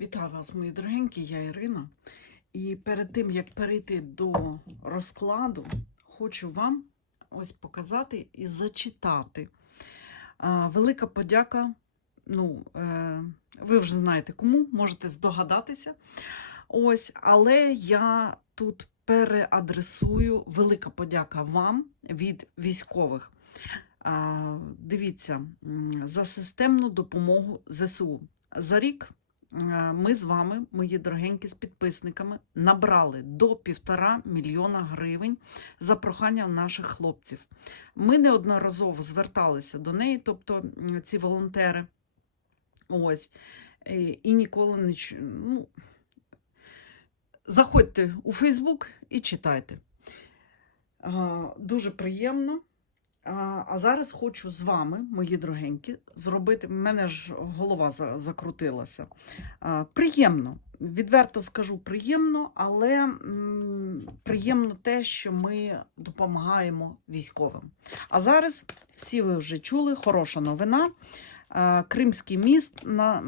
Вітаю вас, мої дорогенькі, я Ірина. І перед тим, як перейти до розкладу, хочу вам ось показати і зачитати. Велика подяка. Ну, е, ви вже знаєте кому, можете здогадатися. Ось, але я тут переадресую велика подяка вам від військових. Дивіться, за системну допомогу ЗСУ. За рік ми з вами, мої дорогенькі, з підписниками, набрали до півтора мільйона гривень за прохання наших хлопців. Ми неодноразово зверталися до неї, тобто ці волонтери. Ось. е, І ніколи не ну, заходьте у Фейсбук і читайте. Дуже приємно. А зараз хочу з вами, мої дорогенькі, зробити. в мене ж голова за- закрутилася. Приємно, відверто скажу, приємно, але приємно те, що ми допомагаємо військовим. А зараз всі ви вже чули, хороша новина. Кримський міст. На,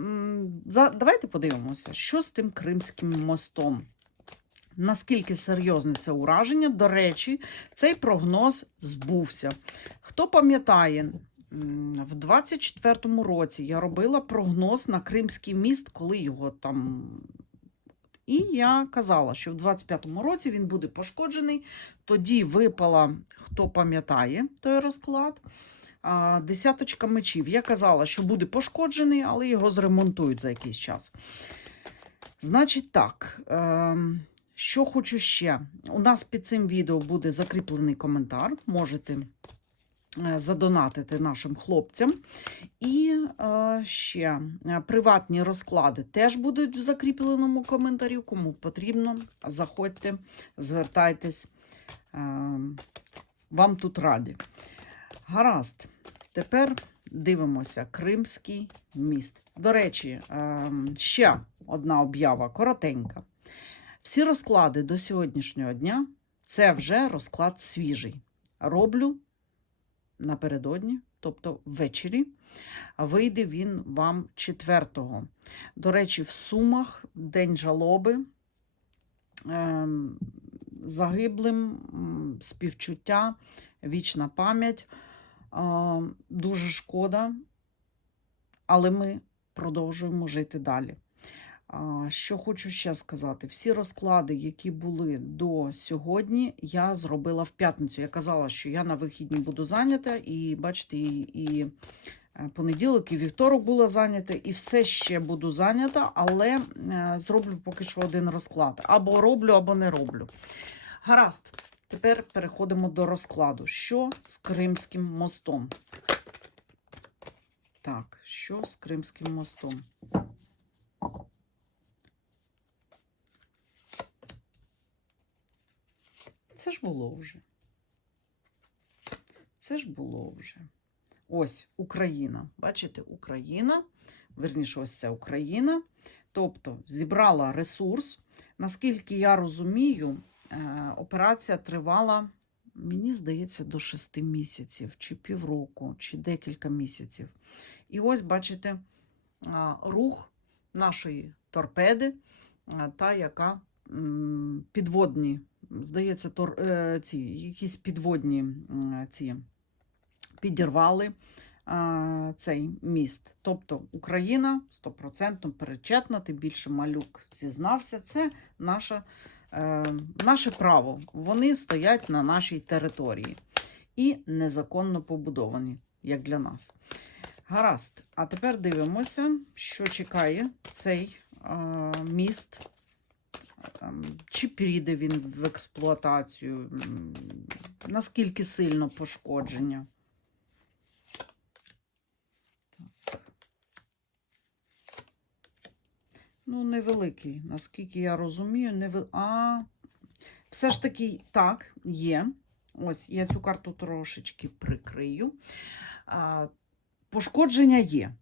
давайте подивимося, що з тим Кримським мостом. Наскільки серйозне це ураження? До речі, цей прогноз збувся. Хто пам'ятає, в 24-му році я робила прогноз на Кримський міст, коли його там. І я казала, що в 25-му році він буде пошкоджений. Тоді випала, хто пам'ятає той розклад. Десяточка мечів. Я казала, що буде пошкоджений, але його зремонтують за якийсь час. Значить, так. ем, що хочу ще? У нас під цим відео буде закріплений коментар. Можете е, задонатити нашим хлопцям. І е, ще е, приватні розклади теж будуть в закріпленому коментарі. Кому потрібно, заходьте, звертайтесь. Вам тут раді. Гаразд. Тепер дивимося Кримський міст. До речі, е, ще одна об'ява коротенька. Всі розклади до сьогоднішнього дня це вже розклад свіжий. Роблю напередодні, тобто ввечері. Вийде він вам 4-го. До речі, в Сумах День жалоби. Ем, Загиблим співчуття, вічна пам'ять. А, Дуже шкода, але ми продовжуємо жити далі. Що хочу ще сказати: всі розклади, які були до сьогодні, я зробила в п'ятницю. Я казала, що я на вихідні буду зайнята, і бачите, і, і е, понеділок, і вівторок була зайнята, і все ще буду зайнята, але е, зроблю поки що один розклад. Або роблю, або не роблю. Гаразд. Тепер переходимо до розкладу. Що з Кримським мостом? Так, що з Кримським мостом? Це ж було вже. Це ж було вже. Ось Україна. Бачите, Україна. Верніше, ось це Україна. Тобто зібрала ресурс. Наскільки я розумію, е, операція тривала, мені здається, до 6 місяців, чи півроку, чи декілька місяців. І ось, бачите, рух нашої торпеди, та, яка підводні, здається, тор, е, ці, якісь підводні ці, підірвали цей міст. Тобто Україна 100% перечетна, тим більше малюк зізнався. Це наша, е, наше право. Вони стоять на нашій території і незаконно побудовані, як для нас. Гаразд. А тепер дивимося, що чекає цей е, міст. Чи піде він в експлуатацію? Наскільки сильно пошкодження? Ну, невеликий, наскільки я розумію, невел... А, все ж таки, так, є. Ось, я цю карту трошечки прикрию. А, пошкодження є.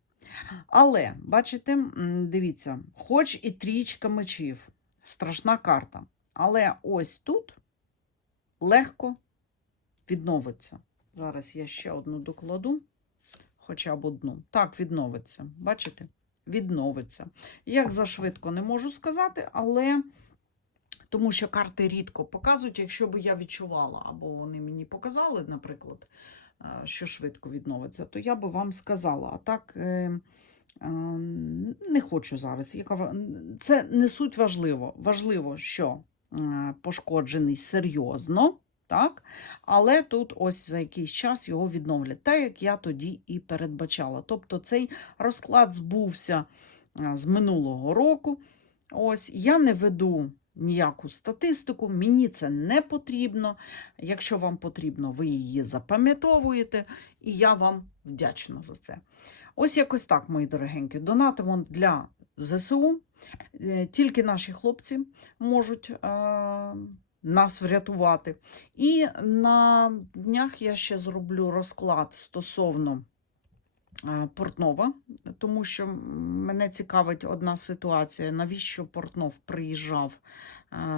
Але, бачите, дивіться, хоч і трічка мечів, страшна карта. Але ось тут легко відновиться. Зараз я ще одну докладу, хоча б одну. Так, відновиться. Бачите? відновиться. Як зашвидко не можу сказати, але тому що карти рідко показують, якщо б я відчувала, або вони мені показали, наприклад, е, що швидко відновиться, то я би вам сказала. А так е, не хочу зараз. Це не суть важливо. Важливо, що е, пошкоджений серйозно. Так? Але тут ось за якийсь час його відновлять, так як я тоді і передбачала. Тобто цей розклад збувся з минулого року. Ось я не веду ніяку статистику, мені це не потрібно. Якщо вам потрібно, ви її запам'ятовуєте, і я вам вдячна за це. Ось якось так, мої дорогенькі. Донатимо для ЗСУ. Е, Тільки наші хлопці можуть е, нас врятувати. І на днях я ще зроблю розклад стосовно е, Портнова, тому що мене цікавить одна ситуація, навіщо Портнов приїжджав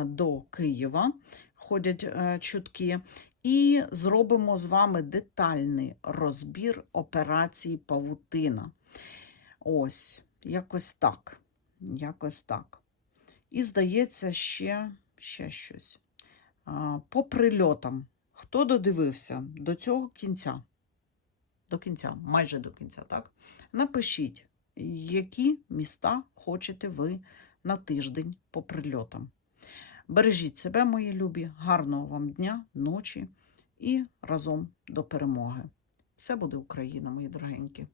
до Києва, ходять чутки, і зробимо з вами детальний розбір операції Павутина. Ось, якось так. Якось так. І здається, ще, ще щось. По прильотам. Хто додивився до цього кінця? До кінця, майже до кінця, так? Напишіть, які міста хочете ви на тиждень по прильотам. Бережіть себе, мої любі, гарного вам дня, ночі і разом до перемоги. Все буде Україна, мої дорогенькі.